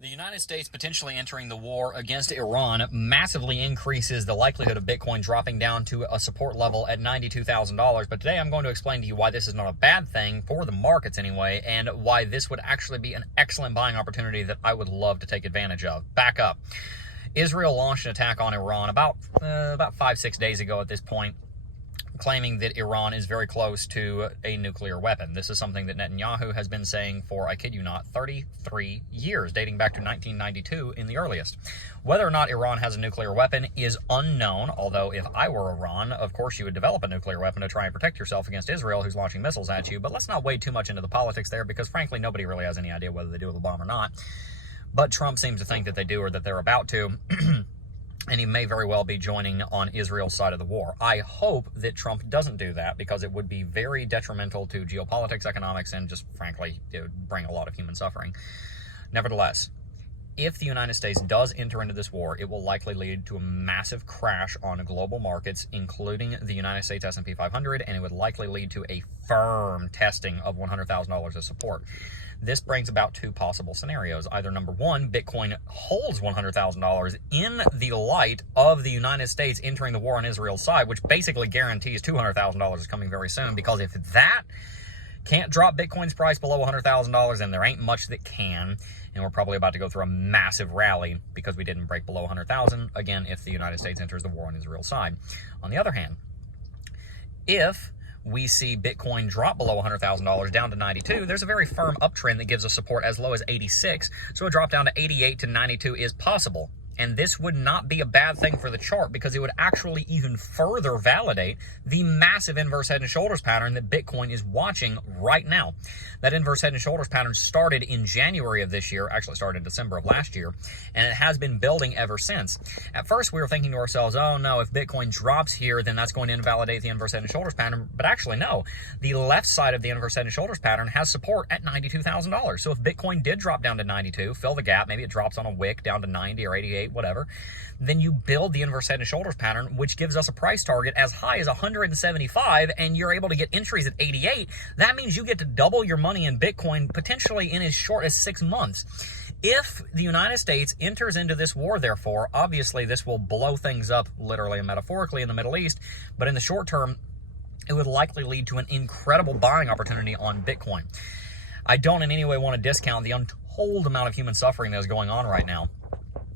The United States potentially entering the war against Iran massively increases the likelihood of Bitcoin dropping down to a support level at $92,000. But today I'm going to explain to you why this is not a bad thing for the markets anyway, and why this would actually be an excellent buying opportunity that I would love to take advantage of. Back up. Israel launched an attack on Iran about 5-6 days ago at this point, claiming that Iran is very close to a nuclear weapon. This is something that Netanyahu has been saying for, I kid you not, 33 years, dating back to 1992 in the earliest. Whether or not Iran has a nuclear weapon is unknown, although if I were Iran, of course you would develop a nuclear weapon to try and protect yourself against Israel, who's launching missiles at you. But let's not wade too much into the politics there, because frankly nobody really has any idea whether they do with a bomb or not. But Trump seems to think that they do, or that they're about to. And he may very well be joining on Israel's side of the war. I hope that Trump doesn't do that, because it would be very detrimental to geopolitics, economics, and just, frankly, it would bring a lot of human suffering. Nevertheless, if the United States does enter into this war, it will likely lead to a massive crash on global markets, including the United States S&P 500, and it would likely lead to a firm testing of $100,000 of support. This brings about two possible scenarios. Either number one, Bitcoin holds $100,000 in the light of the United States entering the war on Israel's side, which basically guarantees $200,000 is coming very soon, because if that can't drop Bitcoin's price below $100,000, then there ain't much that can, and we're probably about to go through a massive rally because we didn't break below 100,000, again, if the United States enters the war on Israel's side. On the other hand, if we see Bitcoin drop below $100,000 down to 92, there's a very firm uptrend that gives us support as low as 86, so a drop down to 88 to 92 is possible. And this would not be a bad thing for the chart, because it would actually even further validate the massive inverse head and shoulders pattern that Bitcoin is watching right now. That inverse head and shoulders pattern started in January of this year, actually started in December of last year, and it has been building ever since. At first, we were thinking to ourselves, oh no, if Bitcoin drops here, then that's going to invalidate the inverse head and shoulders pattern. But actually, no. The left side of the inverse head and shoulders pattern has support at $92,000. So if Bitcoin did drop down to 92, fill the gap, maybe it drops on a wick down to 90 or 88, whatever, then you build the inverse head and shoulders pattern, which gives us a price target as high as 175, and you're able to get entries at 88. That means you get to double your money in Bitcoin potentially in as short as 6 months. If the United States enters into this war, therefore, obviously this will blow things up literally and metaphorically in the Middle East, but in the short term, it would likely lead to an incredible buying opportunity on Bitcoin. I don't in any way want to discount the untold amount of human suffering that is going on right now.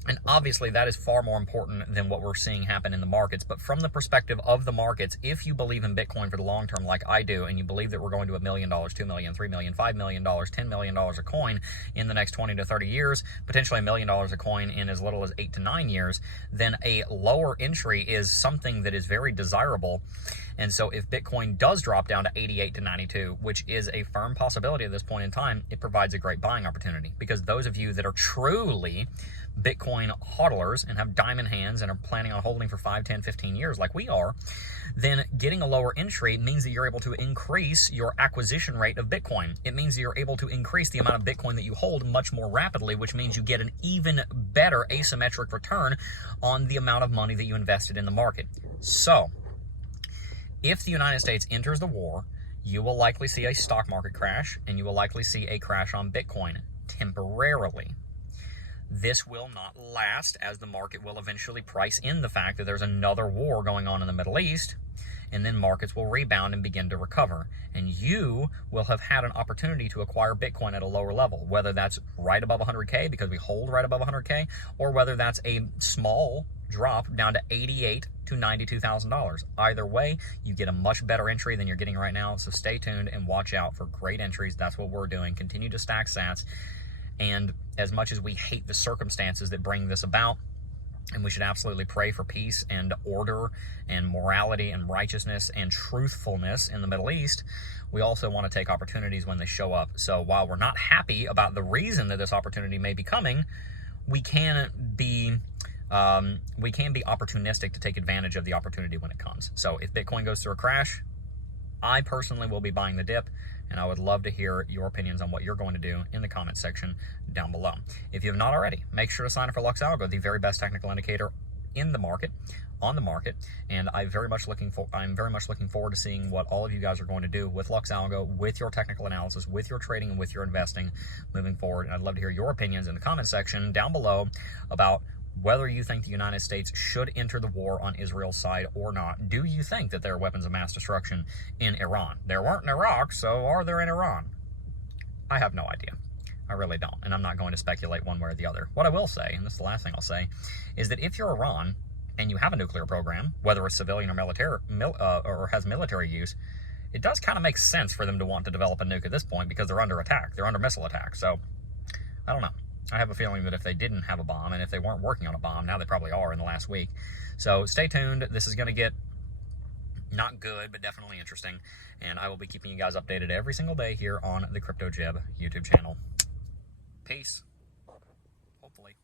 And obviously that is far more important than what we're seeing happen in the markets. But from the perspective of the markets, if you believe in Bitcoin for the long term like I do, and you believe that we're going to $1 million, $2 million, $3 million, $5 million, $10 million a coin in the next 20 to 30 years, potentially $1 million a coin in as little as 8 to 9 years, then a lower entry is something that is very desirable. And so if Bitcoin does drop down to 88 to 92, which is a firm possibility at this point in time, it provides a great buying opportunity. Because those of you that are truly Bitcoin hodlers and have diamond hands and are planning on holding for 5, 10, 15 years like we are, then getting a lower entry means that you're able to increase your acquisition rate of Bitcoin. It means that you're able to increase the amount of Bitcoin that you hold much more rapidly, which means you get an even better asymmetric return on the amount of money that you invested in the market. So, if the United States enters the war, you will likely see a stock market crash, and you will likely see a crash on Bitcoin temporarily. This will not last, as the market will eventually price in the fact that there's another war going on in the Middle East, and then markets will rebound and begin to recover. And you will have had an opportunity to acquire Bitcoin at a lower level, whether that's right above 100K because we hold right above 100K, or whether that's a small drop down to $88,000 to $92,000. Either way, you get a much better entry than you're getting right now. So stay tuned and watch out for great entries. That's what we're doing. Continue to stack sats. And as much as we hate the circumstances that bring this about, and we should absolutely pray for peace and order and morality and righteousness and truthfulness in the Middle East, we also want to take opportunities when they show up. So while we're not happy about the reason that this opportunity may be coming, we can be opportunistic to take advantage of the opportunity when it comes. So if Bitcoin goes through a crash, I personally will be buying the dip, and I would love to hear your opinions on what you're going to do in the comment section down below. If you have not already, make sure to sign up for Lux Algo, the very best technical indicator in the market, on the market, and I'm very much looking forward to seeing what all of you guys are going to do with Lux Algo, with your technical analysis, with your trading, and with your investing moving forward. And I'd love to hear your opinions in the comment section down below about whether you think the United States should enter the war on Israel's side or not. Do you think that there are weapons of mass destruction in Iran? There weren't in Iraq, so are there in Iran? I have no idea. I really don't, and I'm not going to speculate one way or the other. What I will say, and this is the last thing I'll say, is that if you're Iran and you have a nuclear program, whether it's civilian or military, or has military use, it does kind of make sense for them to want to develop a nuke at this point because they're under attack. They're under missile attack. So, I don't know. I have a feeling that if they didn't have a bomb, and if they weren't working on a bomb, now they probably are in the last week. So, stay tuned. This is going to get not good, but definitely interesting. And I will be keeping you guys updated every single day here on the Crypto Jib YouTube channel. Peace. Hopefully.